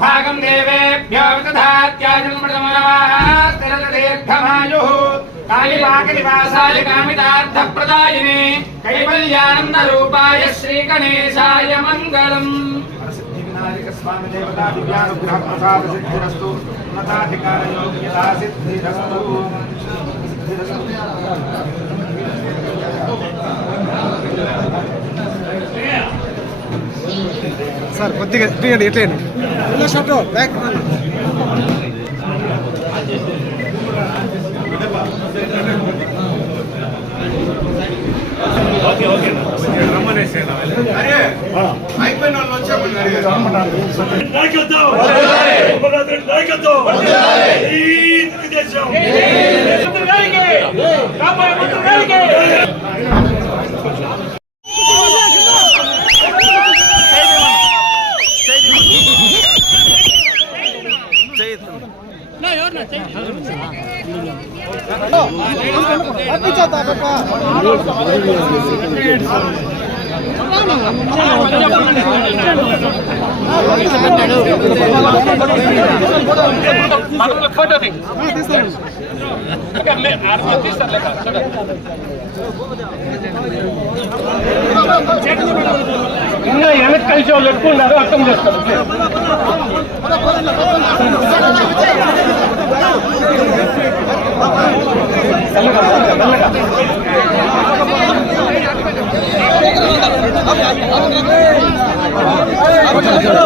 భాగం దేవేభ్యో తథాత్యాజన్మృతమనవాస్తీర్ఘమాయు కాళిపాకనివాసాయ కామితార్థప్రదాయినే కైవల్యానంద రూపాయ శ్రీగణేశాయ మంగళం వినాయక స్వామి దేవతా దివ్యానుగ్రహ ప్రసాద సిద్ధిరస్తు ఉన్నతాధికార యోగ్యతా సిద్ధిరస్తు సార్ కొద్దిగా ఇట్లా ఎట్లేండి షర్ట్ బ్యాక్ ఇంకా వెనక్కి కలిసి వాళ్ళు ఎక్కువ ఉన్నారు అర్థం చేసుకోండి ఇంకా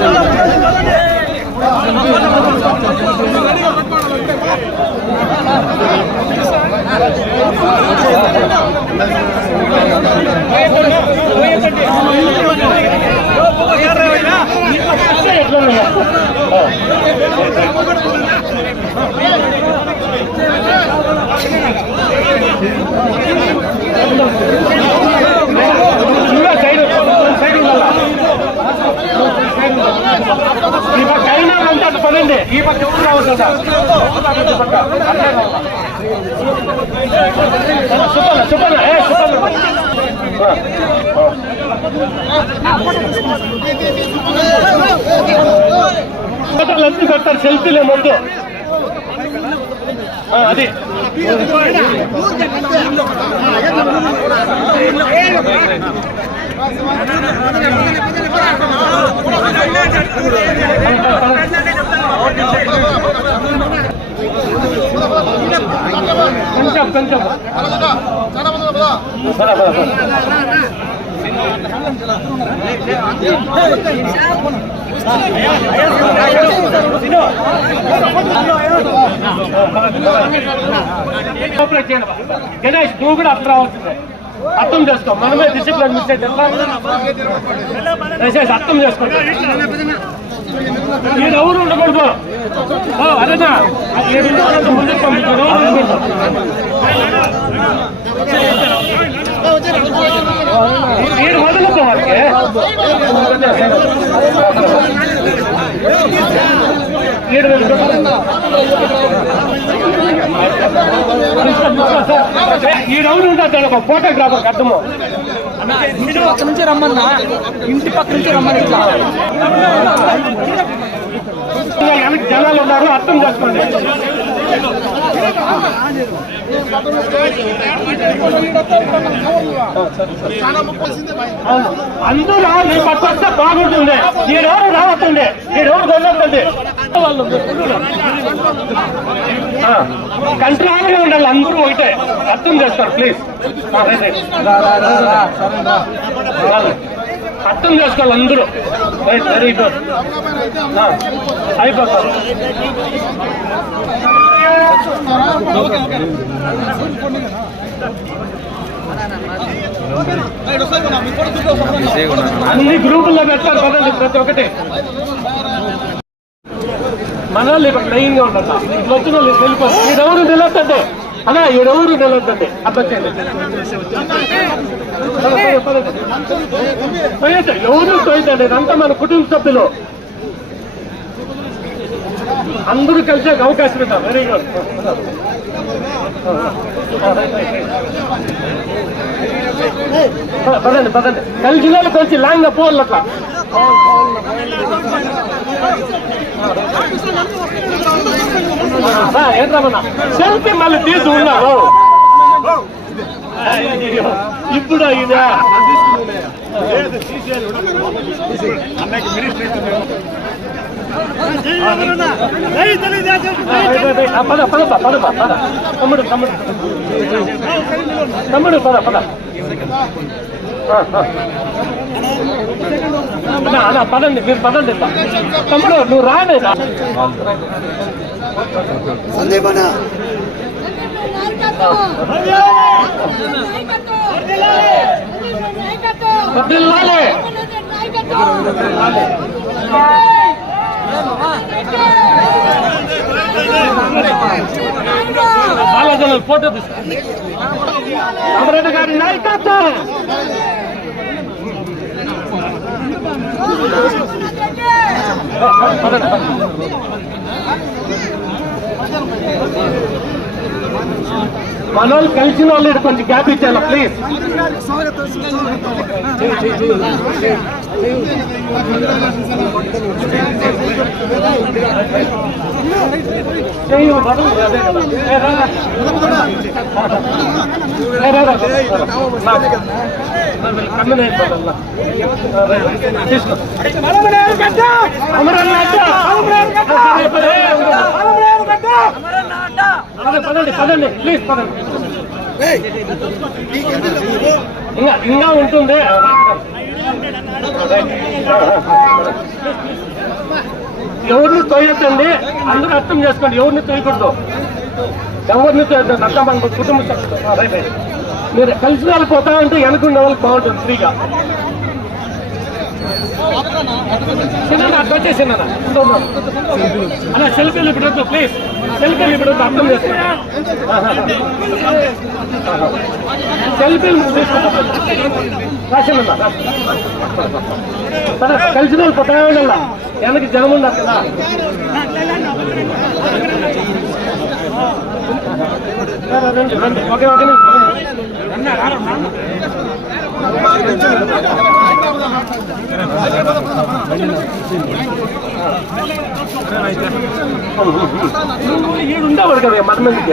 చెప్పాల ఫోటోలు ఎత్తి పెడతారు సెల్ఫీలే ముందు ఆ, అది కొంచెం కొంచెం గణేష్ నువ్వు కూడా అర్థం రావాల్సిందే అర్థం చేసుకో. మనమే డిసిప్లిన్ మిస్ అయితే అర్థం చేసుకో. మీరు ఎవరు ఉండకూడదు? అదేనా ఏడు ముందుకు పంపించారు మీరు వదలదు వాళ్ళకి. ఏడు వేలు ఈ రౌండ్ ఉంటుంది ఒక ఫోటోగ్రాఫర్కి అర్థము. ఇంటి పక్క నుంచి రమ్మన్నా. ఇంటి పక్క నుంచి రమ్మని ఇట్లా. జనాలు ఉన్నారు అర్థం చేసుకోండి. అందరూ ఈ పక్క వస్తే బాగుంటుంది మీరెవరు రావద్దండి మీరెవరు వెళ్ళొద్దండి వాళ్ళు కంట్రోల్గా ఉండాలి. అందరూ ఒకటే. అర్థం చేస్తారు ప్లీజ్. అర్థం చేసుకోవాలి అందరూ. Right very. గుడ్ అయిపోతారు. అన్ని గ్రూపుల్లో పెట్టారు కదండి ప్రతి ఒక్కటి. మన వాళ్ళు ఇక్కడ లైన్గా ఉండాలి. ఇట్లా వచ్చిన వాళ్ళు వెళ్ళిపోతారు ఈడెవరు నిలబడండి అలా ఈడెవరు నిలబడండి అబ్బాయి ఎవరు పోయిందండి ఇదంతా మన కుటుంబ సభ్యులు. అందరూ కలిసే అవకాశం ఉందా? వెరీ గుడ్ పదండి పదండి. కలిసి కలిసి లాంగ్ పోవాలి అట్లా. ఏంటమ్మా సెల్ఫీ మళ్ళీ తీసి ఉన్నారు ఇప్పుడు ఇదా ఆ, పద పద పద పద పద తమ్ముడు తమ్ముడు తమ్ముడు పద పద అన్నా, పదండి మీరు పదండి. తమ్ముడు నువ్వు రానే. బాలాజీ ఫోటో తీసుకో అమరెడ్డి గారి నాయకత్వం. మనోళ్ళు కలిసిన వాళ్ళు కొంచెం గ్యాప్ ఇచ్చాను ప్లీజ్ చెయ్యి పదండి, పదండి పదండి ప్లీజ్ పదండి. ఇంకా ఇంకా ఉంటుంది? ఎవరిని తోయొద్దండి అందరూ అర్థం చేసుకోండి. ఎవరిని తోయకూడదు ఎవరిని తోయొద్దండి అర్థం మన కుటుంబ సభ్యులు. మీరు కలిసి వాళ్ళు పోతా ఉంటే వాళ్ళకి బాగుంటుంది ఫ్రీగా. చిన్న అర్థం చేసిన అలా సెల్ఫీలు ఇప్పుడు ప్లీజ్ సెల్ఫీలు ఇప్పుడు అర్థం చేస్తున్నా సెల్ఫీలు రాసిన కలిసిన వాళ్ళు పోతా వెనక్కి జనం ఉన్నారు కదా. రండి రండి ఓకే ఓకే ఈడు ఉండేవాడు కదా మన మందికి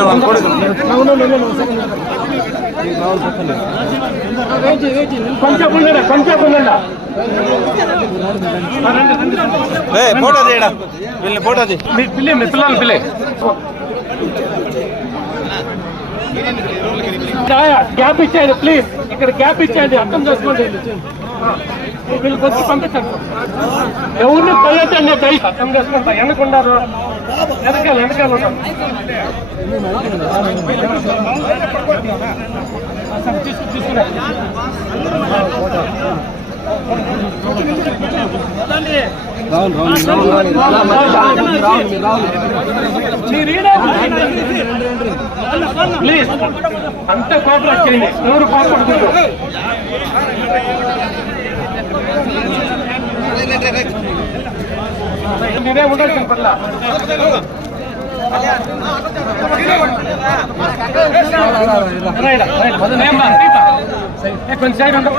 వాళ్ళ కొడుకు కొంచెం ఉండండి కొంచెం ఉండండి ఏ ఫోటో తీయడా వీళ్ళని ఫోటో తీ మీ పిల్లి మీ పిల్లలు పిల్లి గ్యాప్ ఇచ్చేయండి ప్లీజ్ ఇక్కడ గ్యాప్ ఇచ్చేయండి అర్థం చేసుకోండి. వీళ్ళు కొంచెం పంపించండి. ఎవరిని పోయేటండి దయ అర్థం చేసుకుంటా ఎన్నుకున్నారు వెనకాల వెనకాల ఉన్నారు తీసుకు తీసుకురా ప్లీజ్ అంత కోపం చేయండి ఎవరు కోపం నేనే ఉండాల్సిన పట్ల కొంచెం సైడ్ ఉండవు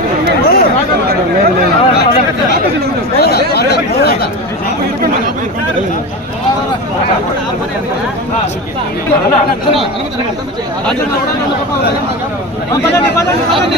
పదండి పదండి పదండి